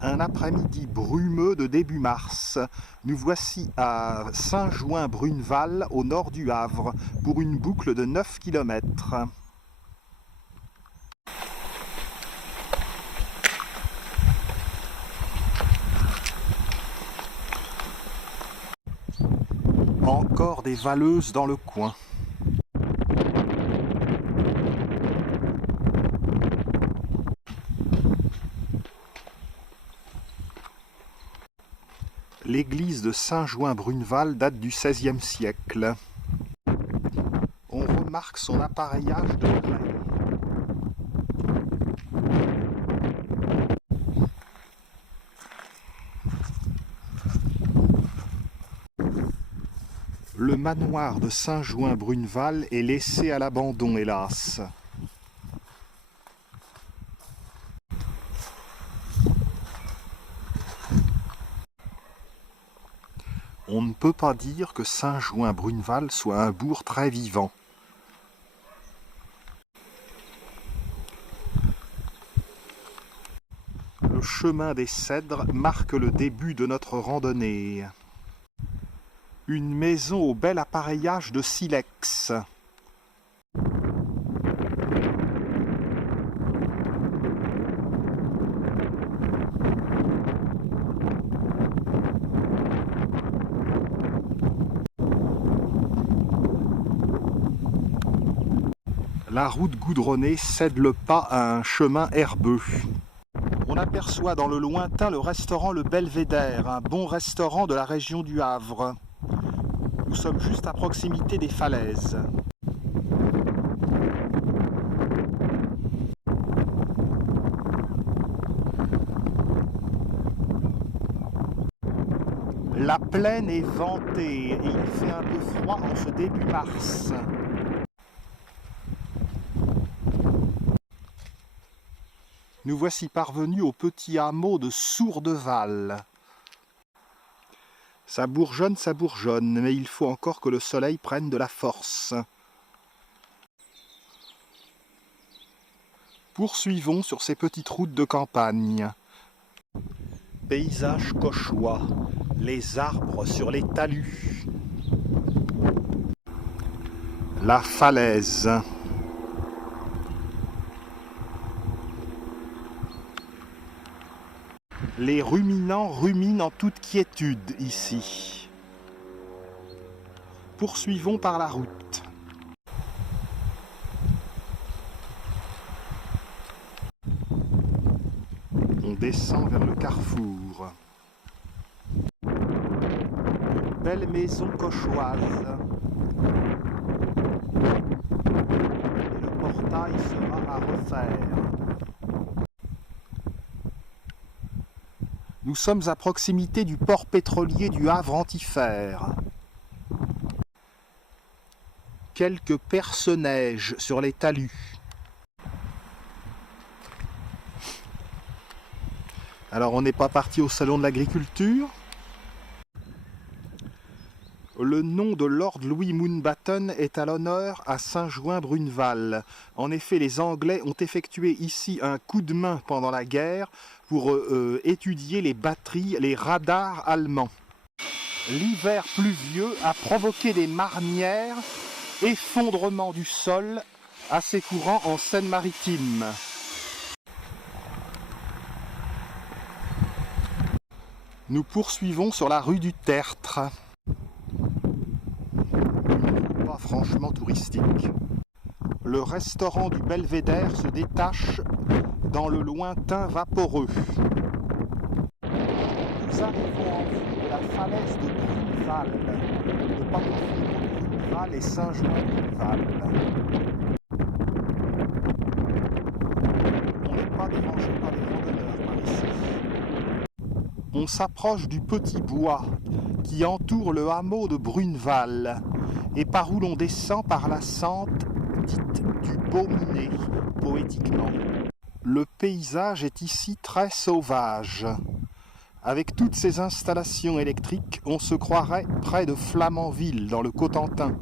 Un après-midi brumeux de début mars. Nous voici à Saint-Jouin-Bruneval, au nord du Havre, pour une boucle de 9 km. Encore des valeuses dans le coin. L'église de Saint-Jouin-Bruneval date du XVIe siècle. On remarque son appareillage de grès. Le manoir de Saint-Jouin-Bruneval est laissé à l'abandon, hélas. On ne peut pas dire que Saint-Jouin-Bruneval soit un bourg très vivant. Le chemin des Cèdres marque le début de notre randonnée. Une maison au bel appareillage de silex. La route goudronnée cède le pas à un chemin herbeux. On aperçoit dans le lointain le restaurant Le Belvédère, un bon restaurant de la région du Havre. Nous sommes juste à proximité des falaises. La plaine est ventée et il fait un peu froid en ce début mars. Nous voici parvenus au petit hameau de Sourdeval. Ça bourgeonne, mais il faut encore que le soleil prenne de la force. Poursuivons sur ces petites routes de campagne. Paysage cauchois, les arbres sur les talus. La falaise. Les ruminants ruminent en toute quiétude ici. Poursuivons par la route. On descend vers le carrefour. Une belle maison cauchoise. Et le portail sera à refaire. Nous sommes à proximité du port pétrolier du Havre-Antifère. Quelques perce-neige sur les talus. Alors on n'est pas parti au salon de l'agriculture. Le nom de Lord Louis Mountbatten est à l'honneur à Saint-Jouin-Bruneval. En effet, les Anglais ont effectué ici un coup de main pendant la guerre pour étudier les batteries, les radars allemands. L'hiver pluvieux a provoqué des marnières, effondrement du sol assez courant en Seine-Maritime. Nous poursuivons sur la rue du Tertre. Pas franchement touristique. Le restaurant du Belvédère se détache dans le lointain vaporeux. Nous arrivons en vue de la falaise de Bruneval. Ne pas confondre Bruneval et Saint-Jouin-Bruneval. On n'est pas dérangé par les randonneurs par ici. On s'approche du petit bois qui entoure le hameau de Bruneval et par où l'on descend par la sente dite du Beauminet, poétiquement. Le paysage est ici très sauvage. Avec toutes ces installations électriques, on se croirait près de Flamanville, dans le Cotentin.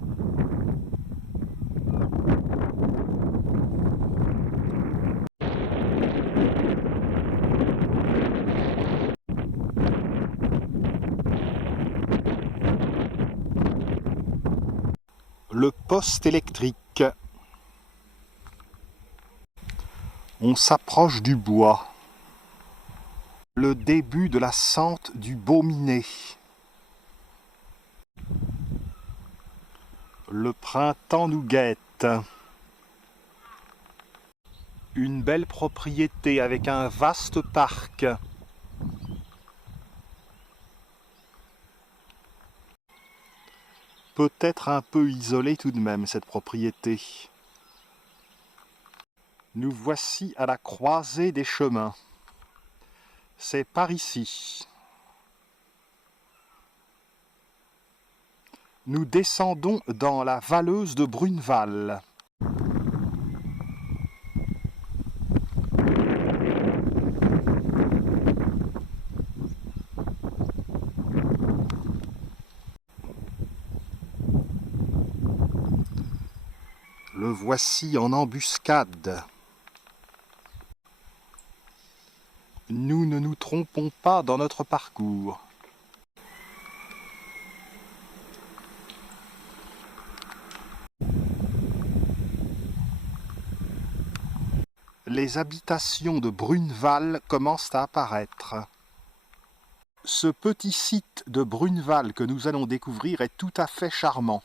Le poste électrique. On s'approche du bois. Le début de la sente du Beauminet. Le printemps nous guette. Une belle propriété avec un vaste parc. Peut-être un peu isolée tout de même cette propriété. Nous voici à la croisée des chemins. C'est par ici. Nous descendons dans la Valleuse de Bruneval. Le voici en embuscade. Nous ne nous trompons pas dans notre parcours. Les habitations de Bruneval commencent à apparaître. Ce petit site de Bruneval que nous allons découvrir est tout à fait charmant.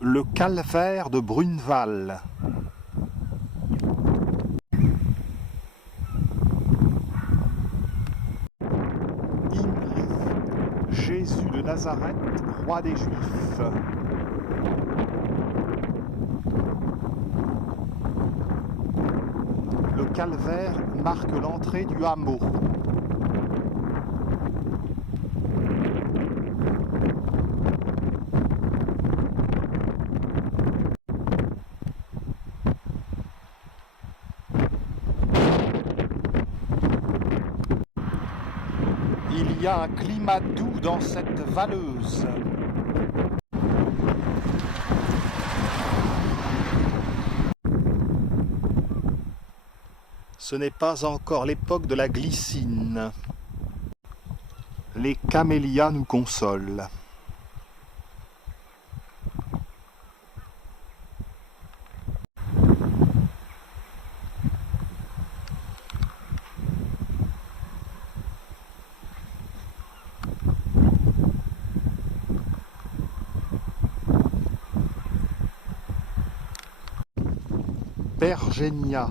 Le calvaire de Bruneval. Inri, Jésus de Nazareth, roi des Juifs. Le calvaire marque l'entrée du hameau. Il y a un climat doux dans cette valleuse. Ce n'est pas encore l'époque de la glycine. Les camélias nous consolent. Bergenia.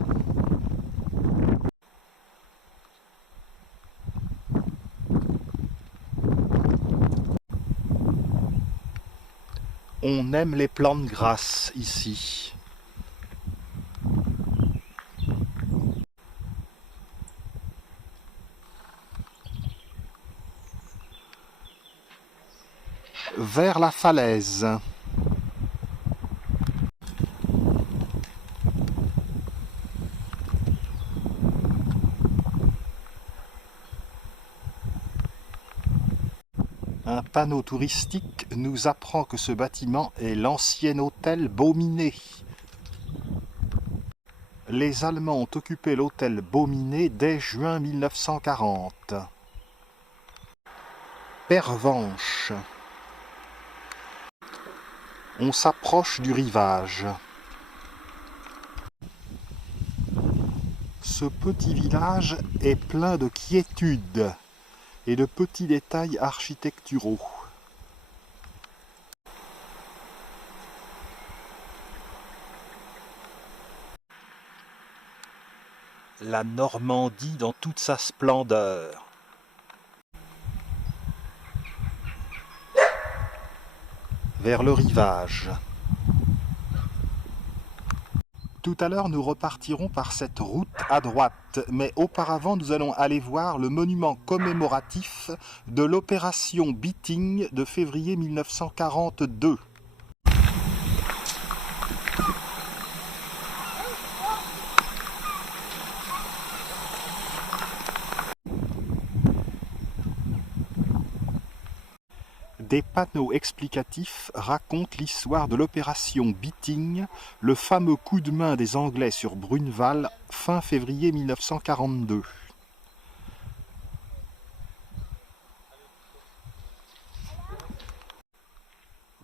On aime les plantes grasses ici. Vers la falaise. Un panneau touristique nous apprend que ce bâtiment est l'ancien hôtel Beauminet. Les Allemands ont occupé l'hôtel Beauminet dès juin 1940. Pervenche. On s'approche du rivage. Ce petit village est plein de quiétude et de petits détails architecturaux. La Normandie dans toute sa splendeur. vers le rivage. Tout à l'heure, nous repartirons par cette route à droite, mais auparavant, nous allons aller voir le monument commémoratif de l'opération Beating de février 1942. Des panneaux explicatifs racontent l'histoire de l'opération Beating, le fameux coup de main des Anglais sur Bruneval fin février 1942.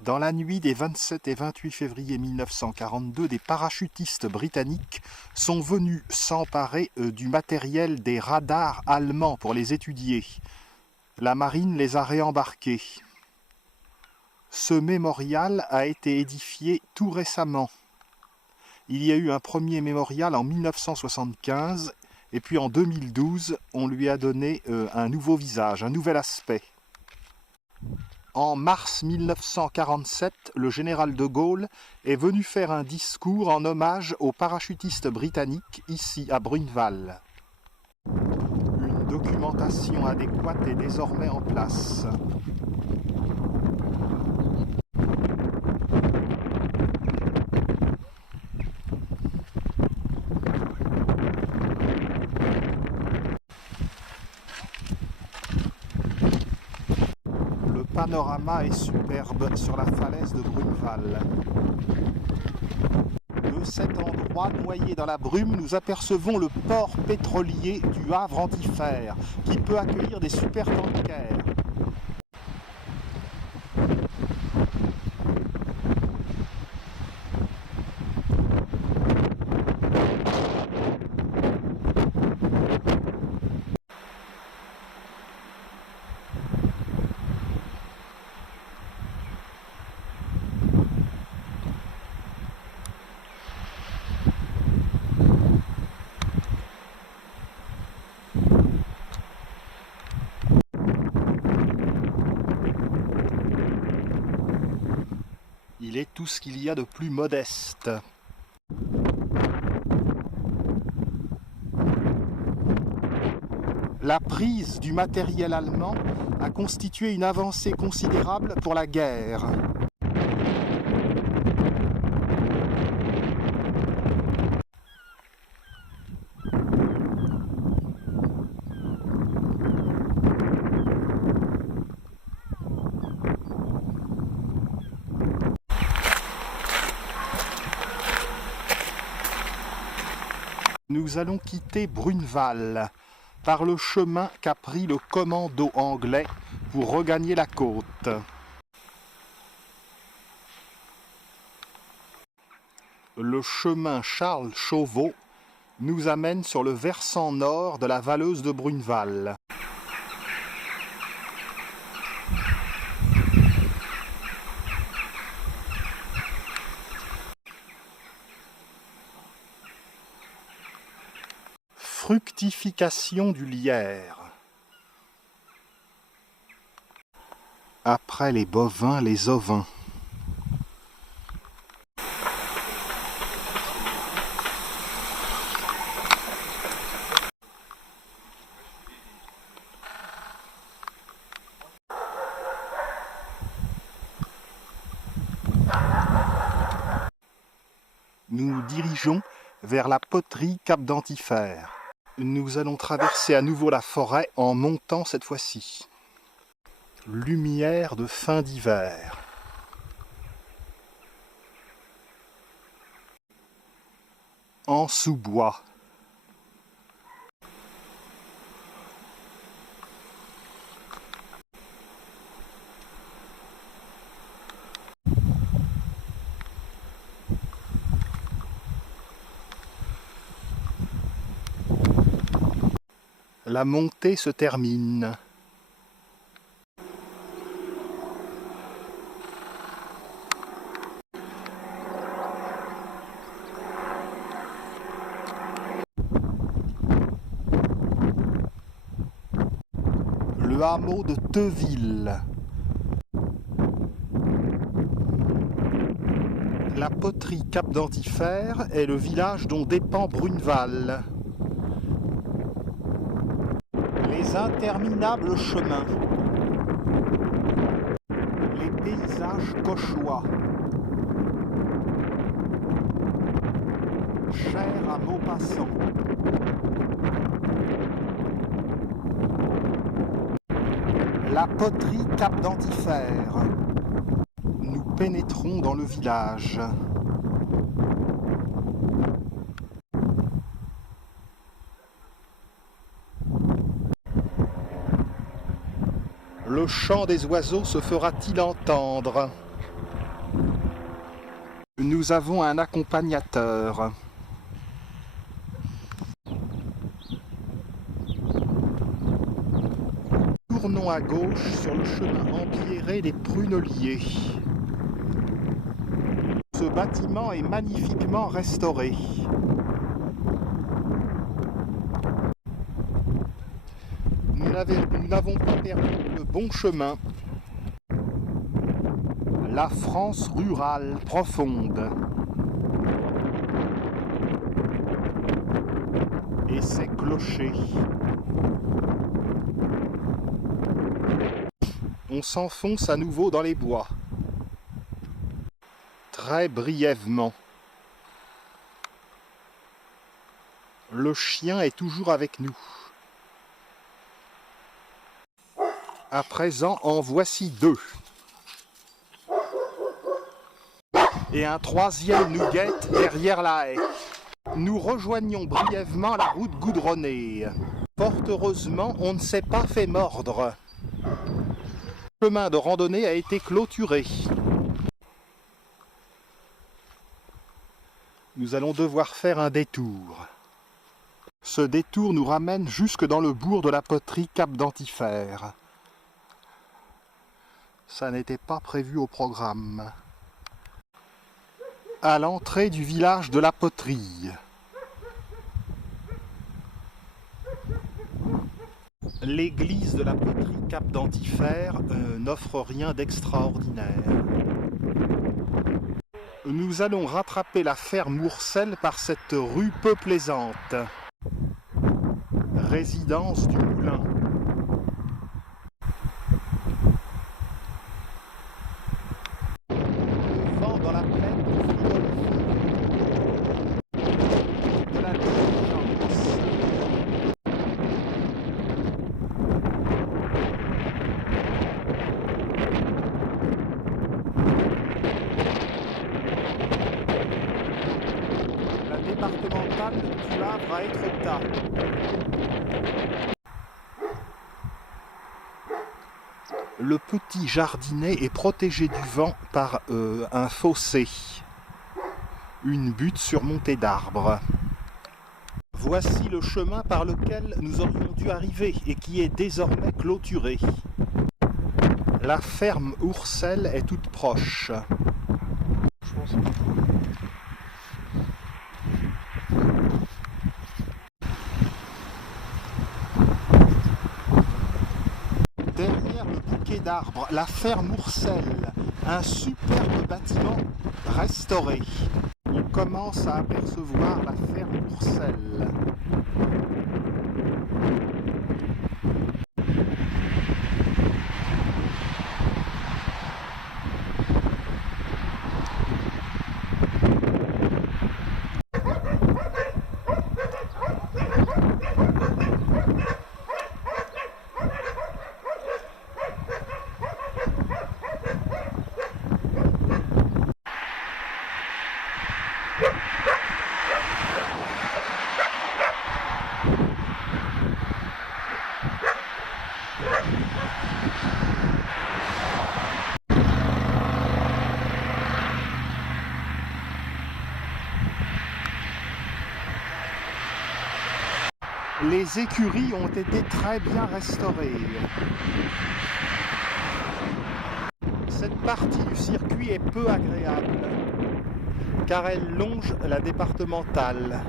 Dans la nuit des 27 et 28 février 1942, des parachutistes britanniques sont venus s'emparer du matériel des radars allemands pour les étudier. La marine les a réembarqués. Ce mémorial a été édifié tout récemment. Il y a eu un premier mémorial en 1975 et puis en 2012, on lui a donné un nouveau visage, un nouvel aspect. En mars 1947, le général de Gaulle est venu faire un discours en hommage aux parachutistes britanniques ici à Bruneval. Une documentation adéquate est désormais en place. Le panorama est superbe sur la falaise de Bruneval. De cet endroit noyé dans la brume, nous apercevons le port pétrolier du Havre Antifer, qui peut accueillir des supertankers. Il est tout ce qu'il y a de plus modeste. La prise du matériel allemand a constitué une avancée considérable pour la guerre. Nous allons quitter Bruneval par le chemin qu'a pris le commando anglais pour regagner la côte. Le chemin Charles Chauveau nous amène sur le versant nord de la Valleuse de Bruneval. Fructification du lierre. Après les bovins, les ovins. Nous nous dirigeons vers la poterie Cap d'Antifer. Nous allons traverser à nouveau la forêt en montant cette fois-ci. Lumière de fin d'hiver. En sous-bois. La montée se termine. Le hameau de Teuville. La poterie Cap d'Antifère est le village dont dépend Bruneval. Les interminables chemins. Les paysages cauchois. Cher à Maupassant. La poterie Cap d'Antifère. Nous pénétrons dans le village. Le chant des oiseaux se fera-t-il entendre? Nous avons un accompagnateur. Tournons à gauche sur le chemin empierré des Pruneliers. Ce bâtiment est magnifiquement restauré. Nous n'avons pas perdu le bon chemin. La France rurale profonde. Et ses clochers. On s'enfonce à nouveau dans les bois. Très brièvement. Le chien est toujours avec nous. À présent, en voici 2. Et un 3e nous guette derrière la haie. Nous rejoignons brièvement la route goudronnée. Fort heureusement, on ne s'est pas fait mordre. Le chemin de randonnée a été clôturé. Nous allons devoir faire un détour. Ce détour nous ramène jusque dans le bourg de la poterie Cap d'Antifère. Ça n'était pas prévu au programme. À l'entrée du village de la poterie. L'église de la poterie Cap d'Antifère n'offre rien d'extraordinaire. Nous allons rattraper la ferme Ourcel par cette rue peu plaisante. Résidence du Moulin. Le vent dans la plaine de la diligence. La départementale du Havre à Étretat. Le petit jardinet est protégé du vent par un fossé, une butte surmontée d'arbres. Voici le chemin par lequel nous aurions dû arriver et qui est désormais clôturé. La ferme Ourcel est toute proche. Derrière le bouquet d'arbres, la ferme Ourcel, un superbe bâtiment restauré. On commence à apercevoir la ferme Ourcel. Les écuries ont été très bien restaurées. Cette partie du circuit est peu agréable, car elle longe la départementale.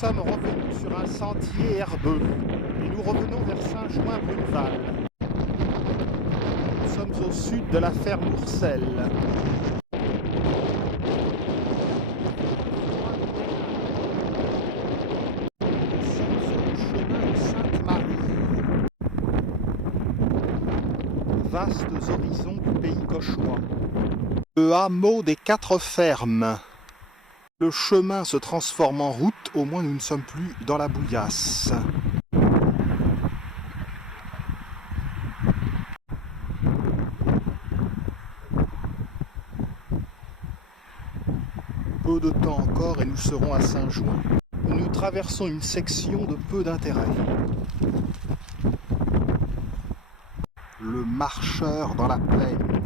sommes revenus sur un sentier herbeux et nous revenons vers Saint-Jouin-Bruneval. Nous sommes au sud de la ferme Ourcel. Nous sommes sur le chemin de Sainte-Marie. Vastes horizons du pays cauchois. Le hameau des 4 fermes. Le chemin se transforme en route, au moins nous ne sommes plus dans la bouillasse. Peu de temps encore et nous serons à Saint-Jouin. Nous traversons une section de peu d'intérêt. Le marcheur dans la plaine.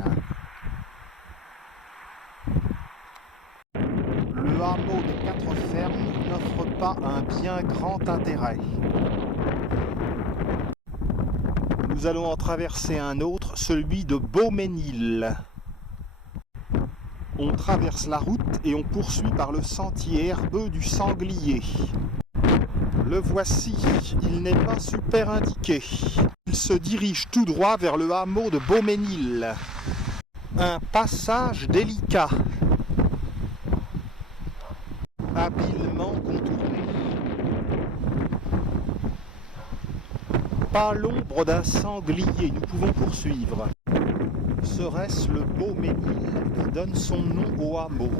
Le hameau des 4 fermes n'offre pas un bien grand intérêt. Nous allons en traverser un autre, celui de Beauménil. On traverse la route et on poursuit par le sentier herbeux du Sanglier. Le voici, il n'est pas super indiqué. Il se dirige tout droit vers le hameau de Beauménil. Un passage délicat. Habilement contourné. Pas l'ombre d'un sanglier, nous pouvons poursuivre. Serait-ce le Beauménil qui donne son nom au hameau?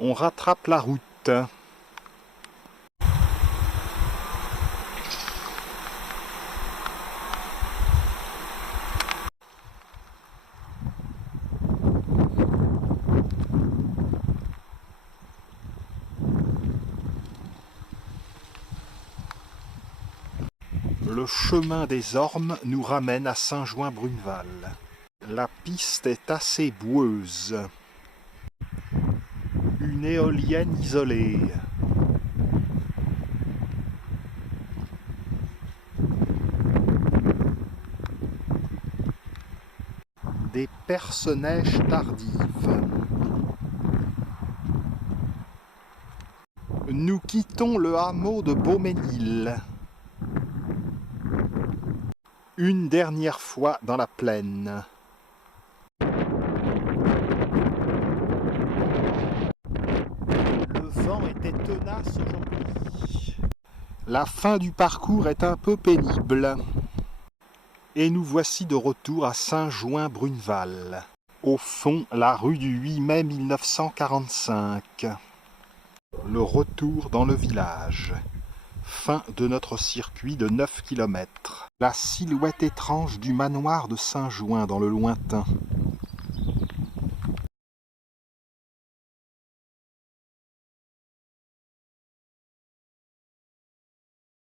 On rattrape la route. Le chemin des Ormes nous ramène à Saint-Jouin-Bruneval. La piste est assez boueuse. Une éolienne isolée. Des perce-neige tardives. Nous quittons le hameau de Beauménil. Une dernière fois dans la plaine. Le vent était tenace aujourd'hui. La fin du parcours est un peu pénible. Et nous voici de retour à Saint-Jouin-Bruneval. Au fond, la rue du 8 mai 1945. Le retour dans le village. Fin de notre circuit de 9 km. La silhouette étrange du manoir de Saint-Jouin dans le lointain.